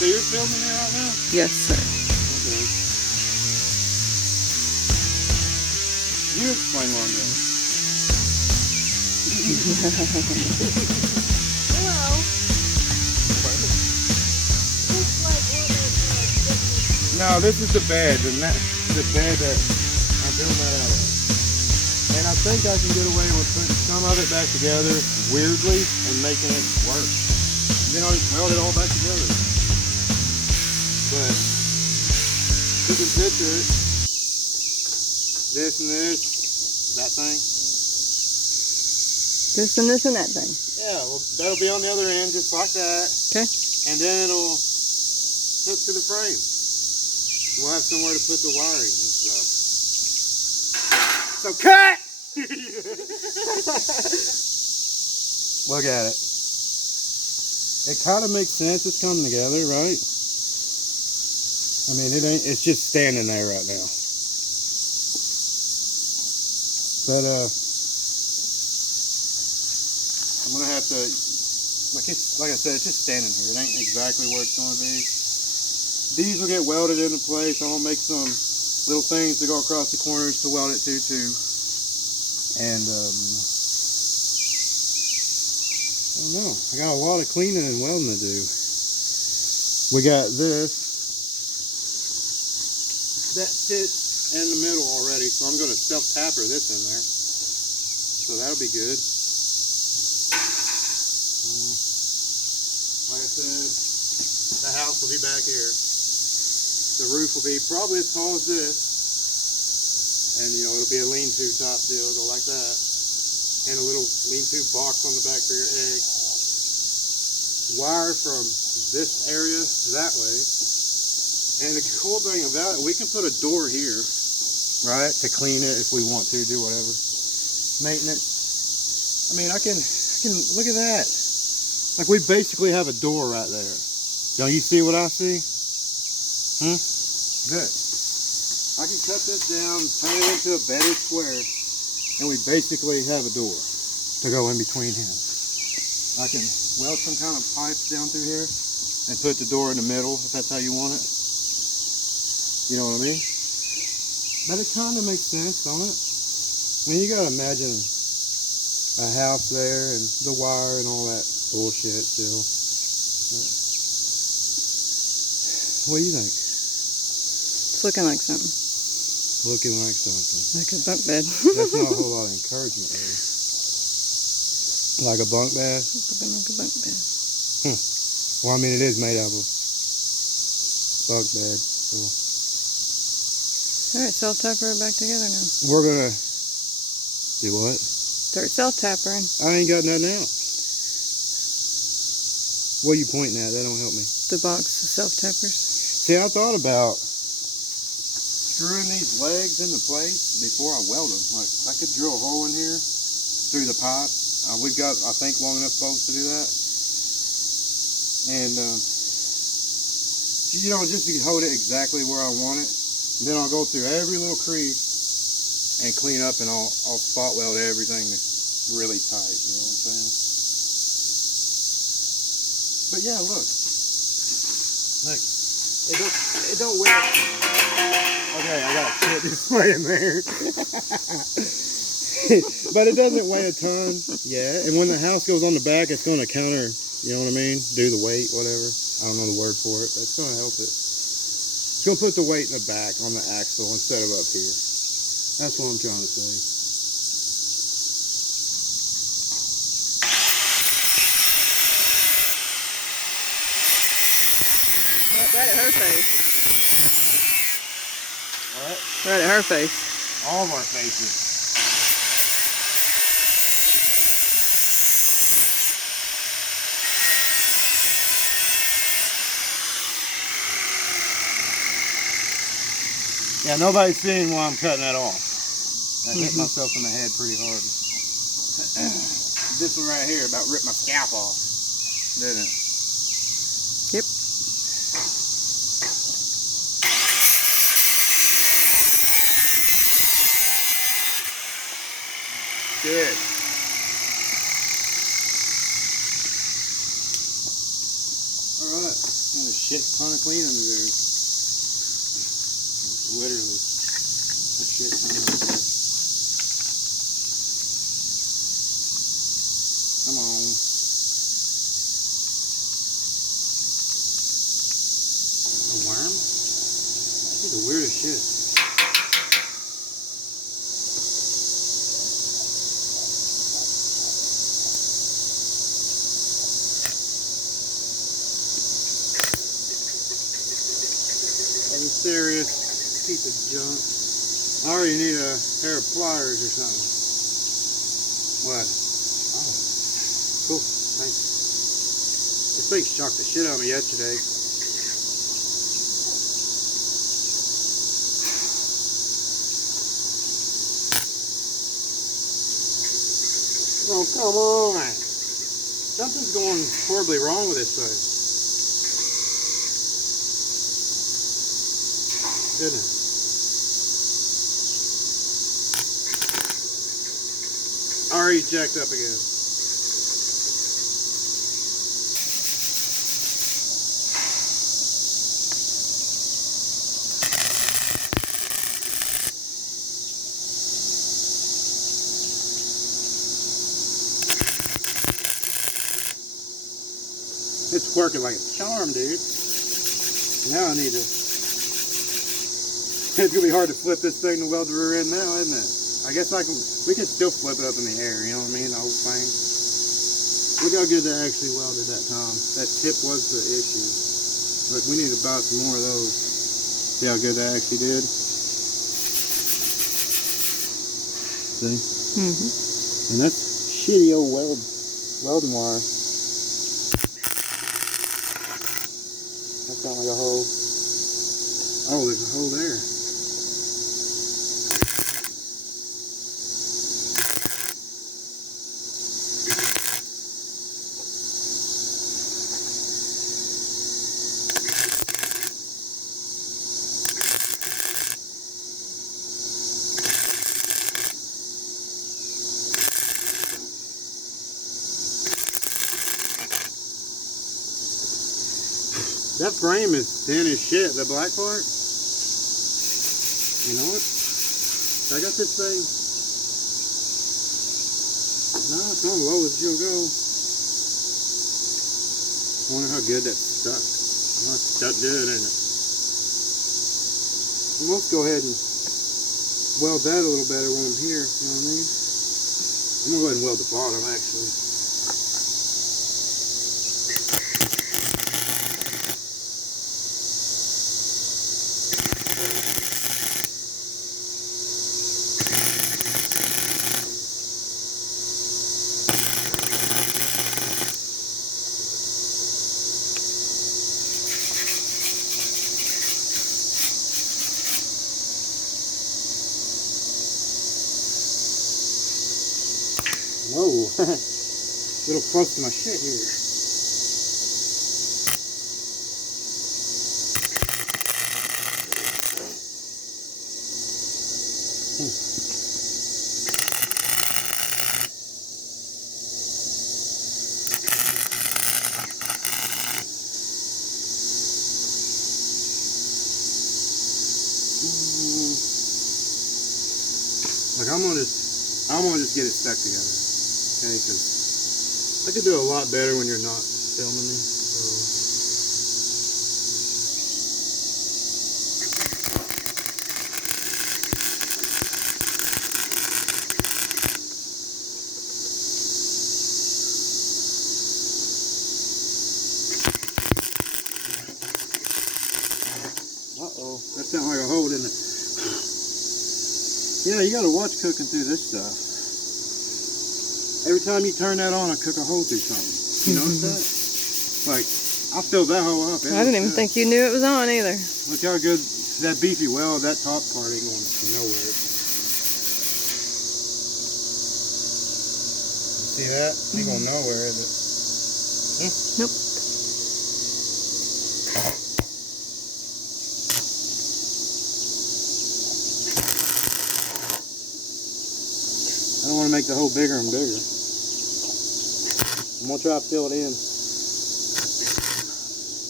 So you're filming me right now? Yes, sir. Okay. You explain what I'm doing. Hello. Looks like No, this is the bed, and that the bed that I'm doing that out of. And I think I can get away with putting some of it back together weirdly and making it work. Then I'll just weld it all back together. But you can picture it. This and this, that thing. This and this and that thing. Yeah, well, that'll be on the other end just like that. Okay. And then it'll hook to the frame. We'll have somewhere to put the wiring and stuff. So cut! Look at it. It kind of makes sense. It's coming together, right? I mean, it's just standing there right now. But I'm gonna have to, like I said, it's just standing here. It ain't exactly where it's gonna be. These will get welded into place. I'm gonna make some little things to go across the corners to weld it to too. And I don't know. I got a lot of cleaning and welding to do. We got this. That sits in the middle already, so I'm gonna self-tapper this in there. So that'll be good. Like I said, the house will be back here. The roof will be probably as tall as this. And you know, it'll be a lean-to top deal, go like that. And a little lean-to box on the back for your eggs. Wire from this area that way. And the cool thing about it, we can put a door here, right? To clean it if we want to, do whatever. Maintenance. I mean, I can look at that. Like we basically have a door right there. Don't you see what I see? Good. I can cut this down, turn it into a bedded square, and we basically have a door to go in between him. I can weld some kind of pipes down through here and put the door in the middle if that's how you want it. You know what I mean? But it kind of makes sense, don't it? I mean, you gotta imagine a house there and the wire and all that bullshit still. What do you think? It's looking like something. Looking like something. Like a bunk bed. That's not a whole lot of encouragement there. Like a bunk bed? Looking like a bunk bed. Well, I mean, it is made out of a bunk bed. So. Alright, self-tapper it back together now. We're gonna do what? Start self-tappering. I ain't got nothing out. What are you pointing at? That don't help me. The box of self-tappers. See, I thought about screwing these legs into place before I weld them. Like, I could drill a hole in here through the pipe. We've got, I think, long enough bolts to do that. And, you know, just to hold it exactly where I want it. And then I'll go through every little crease and clean up, and I'll spot weld everything really tight. You know what I'm saying? But yeah, look. Look. It don't weigh. Okay, I got shit just laying there. But it doesn't weigh a ton. Yeah, and when the house goes on the back, it's going to counter, you know what I mean? Do the weight, whatever. I don't know the word for it, but it's going to help it. It's going to put the weight in the back on the axle instead of up here. That's what I'm trying to say. Right at her face. What? Right at her face. All of our faces. Yeah, nobody's seeing why I'm cutting that off. I hit myself in the head pretty hard. This one right here about ripped my scalp off, didn't it? Yep. Good. Alright, got a shit ton of cleaning to do. Literally a shit ton of stuff. Come on. A worm? He's the weirdest shit. Are you serious? Piece of junk. I already need a pair of pliers or something. What? Oh, cool. Thanks. This thing shocked the shit out of me yesterday. Oh, come on. Something's going horribly wrong with this thing. Goodness. Already jacked up again. It's working like a charm, dude. Now I need to... It's gonna be hard to flip this thing to weld the rear end now, isn't it? I guess we can still flip it up in the air, you know what I mean? The whole thing. Look how good that actually welded that time. That tip was the issue. Look, we need to buy some more of those. See how good that actually did? See? And that's shitty old welding wire. That's not like a hole. Oh, there's a hole there. That frame is thin as shit, the black part. You know what? I got this thing. No, it's not as low as you'll go. I wonder how good that's stuck. Oh, it's stuck good, ain't it? Well, let's go ahead and weld that a little better when I'm here, you know what I mean? I'm gonna go ahead and weld the bottom actually. Whoa, a little close to my shit here. Like I'm gonna just get it stuck together. Okay, because I could do a lot better when you're not filming me. So. Uh-oh, that sounded like a hole, didn't it? Yeah, you gotta watch cooking through this stuff. Every time you turn that on, I cook a hole through something. You notice that? Like, I filled that hole up. I didn't even think you knew it was on either. Look how good that beefy weld, that top part ain't going nowhere. See that? Ain't going nowhere, is it? Nope. I don't want to make the hole bigger and bigger. I'm going to try to fill it in.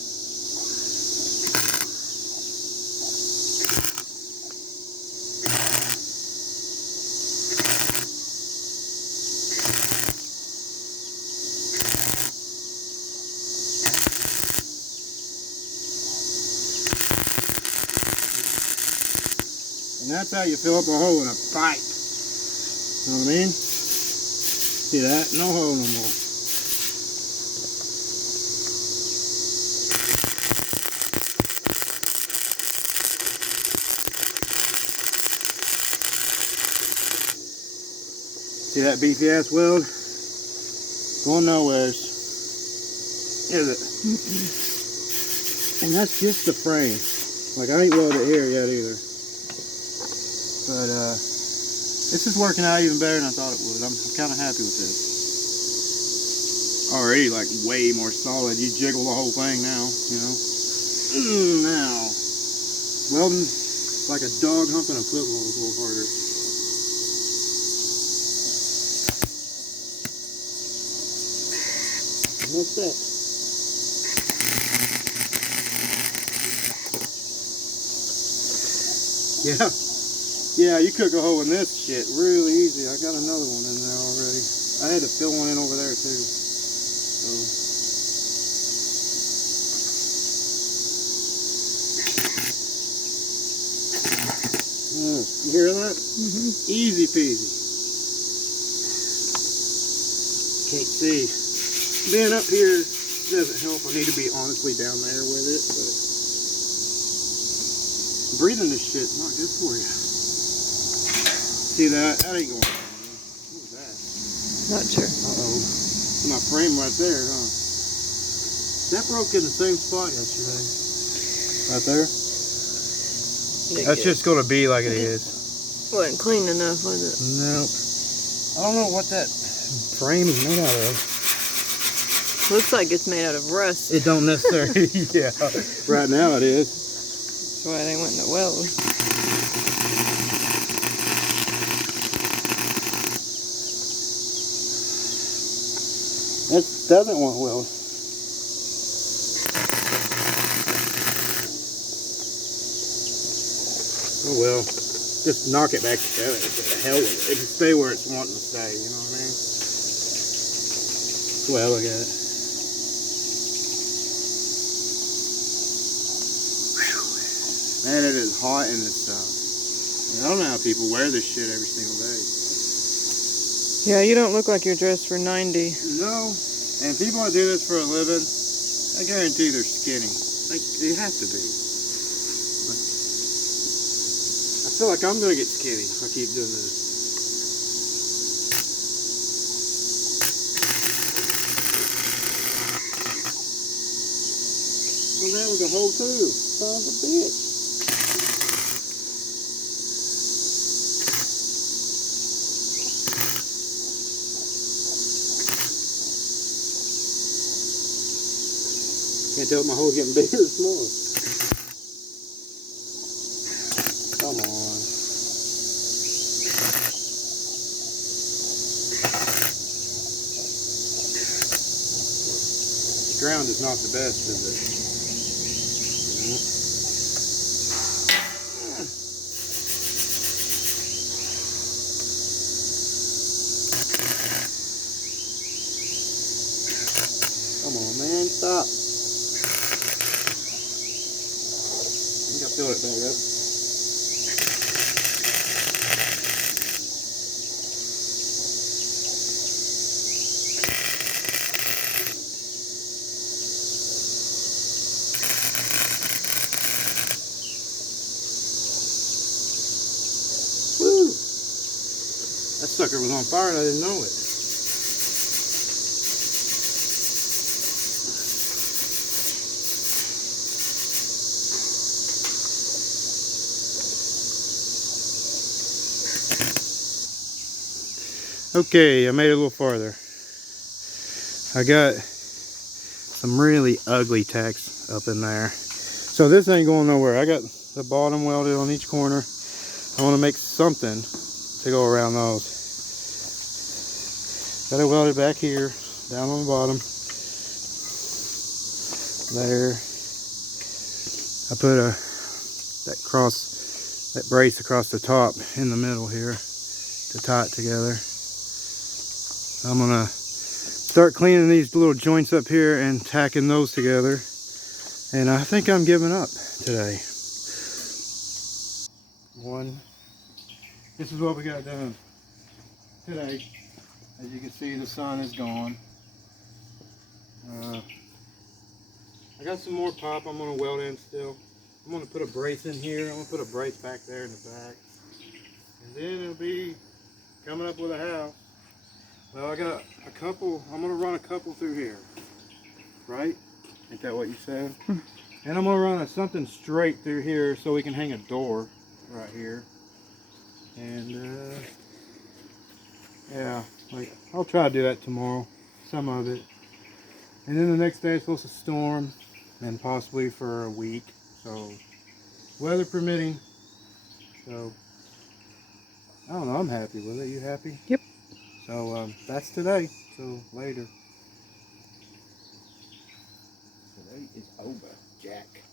And that's how you fill up a hole in a pipe. You know what I mean? See that? No hole no more. See that beefy ass weld? Going nowheres. Is it? And that's just the frame. Like, I ain't welded it here yet either. But this is working out even better than I thought it would. I'm kind of happy with this. Already like way more solid. You jiggle the whole thing now, you know. Now, welding like a dog humping a football is a little harder. What's that? Yeah, you could go hole in this shit really easy. I got another one in there already. I had to fill one in over there too. So. You hear that? Easy peasy. Can't see. Being up here doesn't help. I need to be honestly down there with it, but breathing this shit's not good for you. See that? That ain't going on. What was that? Not sure. Uh-oh. My frame right there, huh? That broke in the same spot yesterday. Right there? That's just going to be like it is. Wasn't clean enough, was it? Nope. I don't know what that frame is made out of. Looks like it's made out of rust. It don't necessarily, yeah. Right now it is. That's why they went to weld. It doesn't want weld. Oh well, just knock it back together. The hell with it. It can stay where it's wanting to stay, you know what I mean? Well, look at it. Whew. Man, it is hot in this stuff. I don't know how people wear this shit every single day. Yeah, you don't look like you're dressed for 90. No, and people that do this for a living, I guarantee they're skinny. They have to be. I feel like I'm gonna get skinny if I keep doing this. Well, that was a hole too. Son of a bitch. Can't tell if my hole's getting bigger or smaller. Come on. The ground is not the best, is it? Come on, man, stop. I think I filled it back up. Woo! That sucker was on fire and I didn't know it. Okay, I made it a little farther. I got some really ugly tacks up in there. So this ain't going nowhere. I got the bottom welded on each corner. I want to make something to go around those. Got it welded back here, down on the bottom. There. I put that brace across the top in the middle here to tie it together. I'm gonna start cleaning these little joints up here and tacking those together. And I think I'm giving up today. 1, this is what we got done today. As you can see, the sun is gone. I got some more pipe I'm going to weld in still. I'm going to put a brace in here. I'm going to put a brace back there in the back. And then it'll be coming up with a house. Well, I got a couple. I'm going to run a couple through here. Right? Ain't that what you said? And I'm going to run something straight through here so we can hang a door right here. And yeah, like I'll try to do that tomorrow. Some of it. And then the next day it's supposed to storm, and possibly for a week. So, weather permitting. So, I don't know. I'm happy with it. You happy? Yep. So, that's today. So, later. Today is over, Jack.